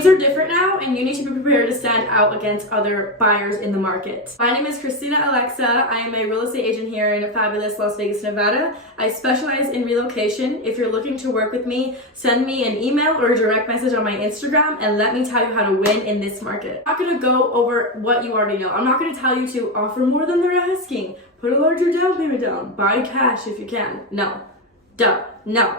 Things are different now, and you need to be prepared to stand out against other buyers in the market. My name is KristinaAlexa. I am a real estate agent here in fabulous Las Vegas, Nevada. I specialize in relocation. If you're looking to work with me, send me an email or a direct message on my Instagram and let me tell you how to win in this market. I'm not going to go over what you already know. I'm not going to tell you to offer more than they're asking. Put a larger down payment down. Buy cash if you can. No. Duh. No.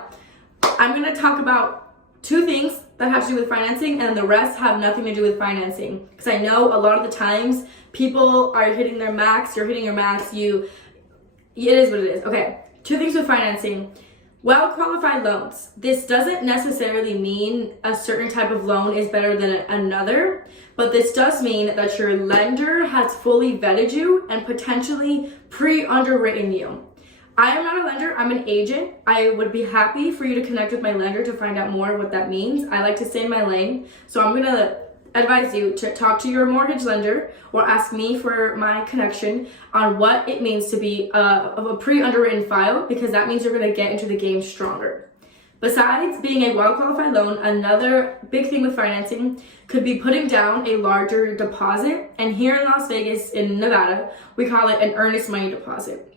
I'm going to talk about two things that have to do with financing, and the rest have nothing to do with financing. Because I know a lot of the times people are hitting their max, you're hitting your max, it is what it is. Okay, two things with financing. Well-qualified loans. This doesn't necessarily mean a certain type of loan is better than another, but this does mean that your lender has fully vetted you and potentially pre-underwritten you. I am not a lender, I'm an agent. I would be happy for you to connect with my lender to find out more what that means. I like to stay in my lane. So I'm gonna advise you to talk to your mortgage lender or ask me for my connection on what it means to be of a pre-underwritten file, because that means you're gonna get into the game stronger. Besides being a well-qualified loan, another big thing with financing could be putting down a larger deposit. And here in Las Vegas, in Nevada, we call it an earnest money deposit.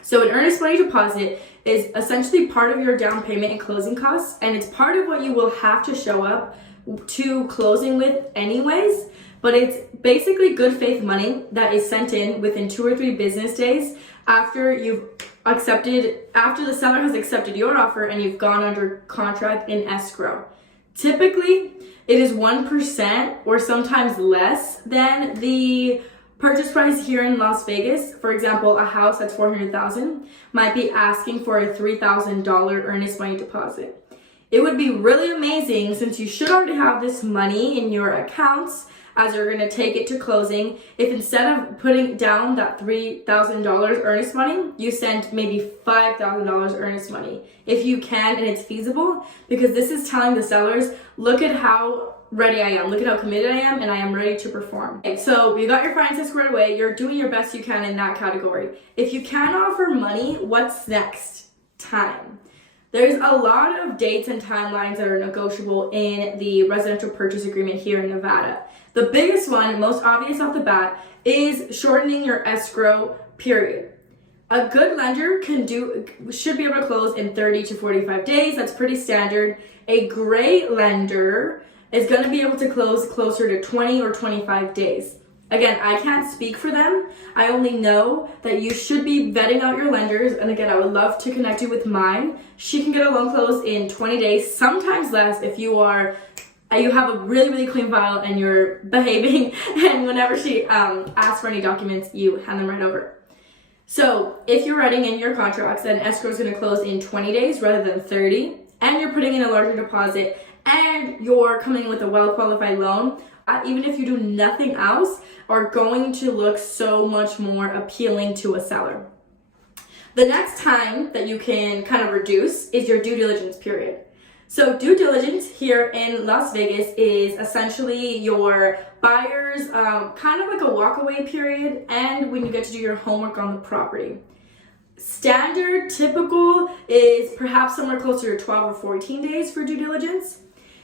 So an earnest money deposit is essentially part of your down payment and closing costs, and it's part of what you will have to show up to closing with anyways, but it's basically good faith money that is sent in within 2 or 3 business days after the seller has accepted your offer and you've gone under contract in escrow. Typically, it is 1% or sometimes less than the purchase price here in Las Vegas. For example, a house that's $400,000 might be asking for a $3,000 earnest money deposit. It would be really amazing, since you should already have this money in your accounts as you're going to take it to closing, if instead of putting down that $3,000 earnest money, you send maybe $5,000 earnest money, if you can and it's feasible, because this is telling the sellers, look at how ready I am, look at how committed I am, and I am ready to perform. Okay, so you got your finances squared away, you're doing your best you can in that category. If you can offer money, what's next? Time. There's a lot of dates and timelines that are negotiable in the residential purchase agreement here in Nevada. The biggest one, most obvious off the bat, is shortening your escrow period. A good lender should be able to close in 30 to 45 days. That's pretty standard. A great lender is going to be able to close closer to 20 or 25 days. Again, I can't speak for them. I only know that you should be vetting out your lenders. And again, I would love to connect you with mine. She can get a loan closed in 20 days, sometimes less if you have a really, really clean file and you're behaving. And whenever she asks for any documents, you hand them right over. So if you're writing in your contracts that an escrow is going to close in 20 days rather than 30, and you're putting in a larger deposit, and you're coming in with a well-qualified loan, even if you do nothing else, are going to look so much more appealing to a seller. The next time that you can kind of reduce is your due diligence period. So due diligence here in Las Vegas is essentially your buyer's kind of like a walkaway period, and when you get to do your homework on the property. Standard, typical is perhaps somewhere closer to 12 or 14 days for due diligence.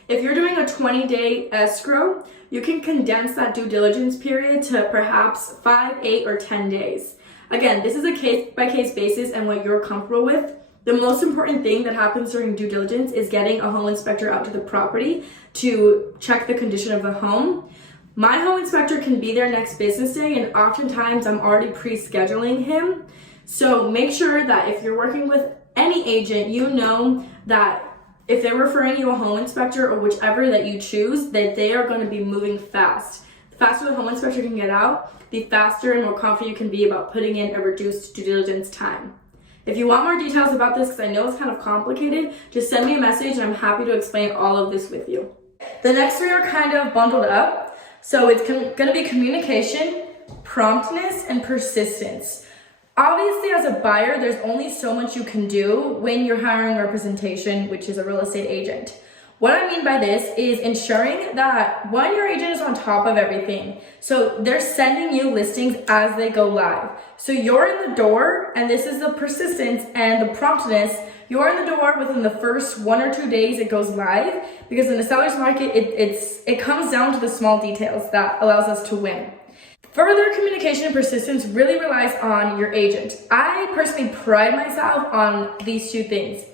If you're doing a 20-day escrow, you can condense that due diligence period to perhaps 5, 8, or 10 days. Again, this is a case-by-case basis and what you're comfortable with. The most important thing that happens during due diligence is getting a home inspector out to the property to check the condition of the home. My home inspector can be there next business day, and oftentimes I'm already pre-scheduling him. So make sure that if you're working with any agent, you know that if they're referring you a home inspector or whichever that you choose, that they are going to be moving fast. The faster the home inspector can get out, the faster and more confident you can be about putting in a reduced due diligence time. If you want more details about this, because I know it's kind of complicated, just send me a message and I'm happy to explain all of this with you. The next 3 are kind of bundled up. So it's going to be communication, promptness, and persistence. Obviously, as a buyer, there's only so much you can do when you're hiring representation, which is a real estate agent. What I mean by this is ensuring that, one, your agent is on top of everything. So they're sending you listings as they go live. So you're in the door, and this is the persistence and the promptness. you're in the door within the first 1 or 2 days it goes live, because in the seller's market, it comes down to the small details that allows us to win. Further communication and persistence really relies on your agent. I personally pride myself on these two things.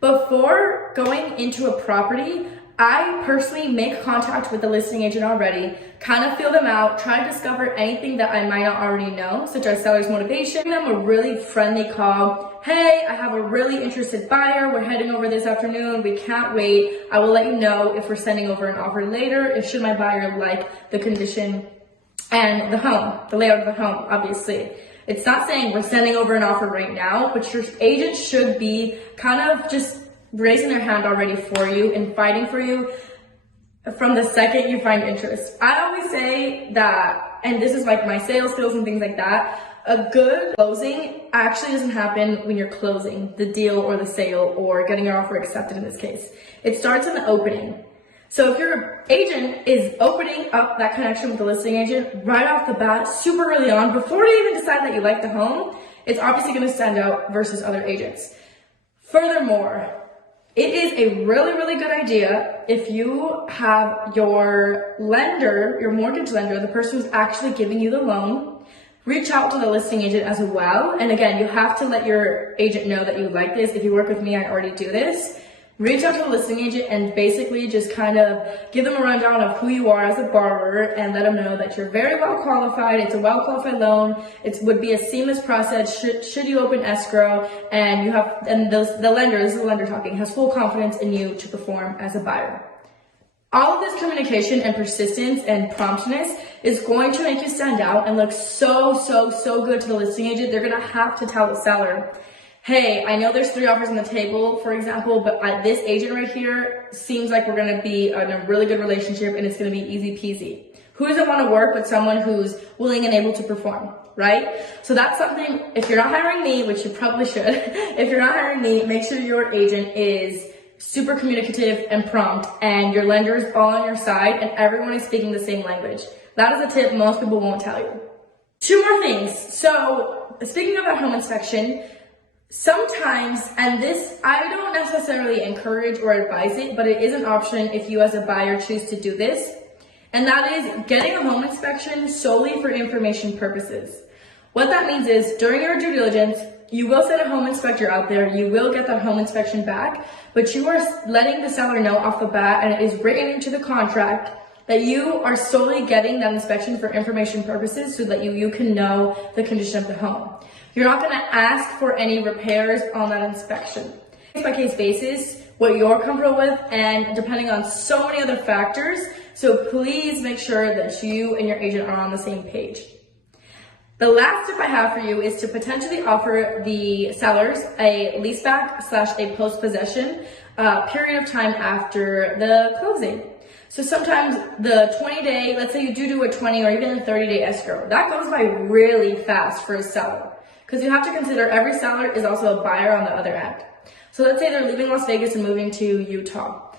Before going into a property, I personally make contact with the listing agent already, kind of feel them out, try to discover anything that I might not already know, such as seller's motivation, give them a really friendly call. Hey, I have a really interested buyer. We're heading over this afternoon. We can't wait. I will let you know if we're sending over an offer later, if should my buyer like the condition and the home, the layout of the home, obviously. It's not saying we're sending over an offer right now, but your agent should be kind of just raising their hand already for you and fighting for you from the second you find interest. I always say that, and this is like my sales skills and things like that, a good closing actually doesn't happen when you're closing the deal or the sale or getting your offer accepted in this case. It starts in the opening. So if your agent is opening up that connection with the listing agent right off the bat, super early on, before they even decide that you like the home, it's obviously going to stand out versus other agents. Furthermore, it is a really, really good idea if you have your lender, your mortgage lender, the person who's actually giving you the loan, reach out to the listing agent as well. And again, you have to let your agent know that you like this. If you work with me, I already do this. Reach out to the listing agent and basically just kind of give them a rundown of who you are as a borrower and let them know that you're very well qualified. It's a well qualified loan. It would be a seamless process should you open escrow, and the lender, this is the lender talking, has full confidence in you to perform as a buyer. All of this communication and persistence and promptness is going to make you stand out and look so good to the listing agent. They're gonna have to tell the seller, hey, I know there's 3 offers on the table, for example, but this agent right here seems like we're gonna be in a really good relationship and it's gonna be easy peasy. Who doesn't wanna work with someone who's willing and able to perform, right? So that's something, if you're not hiring me, which you probably should, if you're not hiring me, make sure your agent is super communicative and prompt and your lender is all on your side and everyone is speaking the same language. That is a tip most people won't tell you. 2 more things. So speaking of a home inspection, sometimes, and this, I don't necessarily encourage or advise it, but it is an option if you as a buyer choose to do this, and that is getting a home inspection solely for information purposes. What that means is during your due diligence, you will send a home inspector out there, you will get that home inspection back, but you are letting the seller know off the bat, and it is written into the contract, that you are solely getting that inspection for information purposes so that you can know the condition of the home. You're not going to ask for any repairs on that inspection. Case by case basis, what you're comfortable with, and depending on so many other factors. So please make sure that you and your agent are on the same page. The last tip I have for you is to potentially offer the sellers a leaseback / a post-possession period of time after the closing. So sometimes the 20-day, let's say you do a 20 or even a 30-day escrow, that goes by really fast for a seller. Because you have to consider every seller is also a buyer on the other end. So let's say they're leaving Las Vegas and moving to Utah.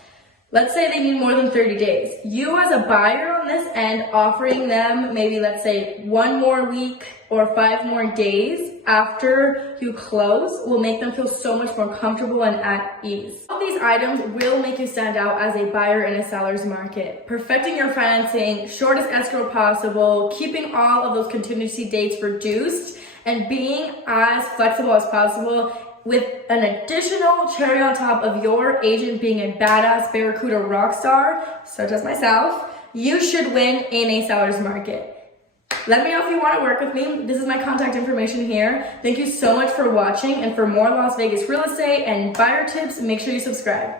Let's say they need more than 30 days. You as a buyer on this end offering them maybe let's say 1 more week or 5 more days after you close will make them feel so much more comfortable and at ease. All these items will make you stand out as a buyer in a seller's market. Perfecting your financing, shortest escrow possible, keeping all of those contingency dates reduced, and being as flexible as possible with an additional cherry on top of your agent being a badass Barracuda rock star, such as myself, you should win in a seller's market. Let me know if you want to work with me. This is my contact information here. Thank you so much for watching, and for more Las Vegas real estate and buyer tips, make sure you subscribe.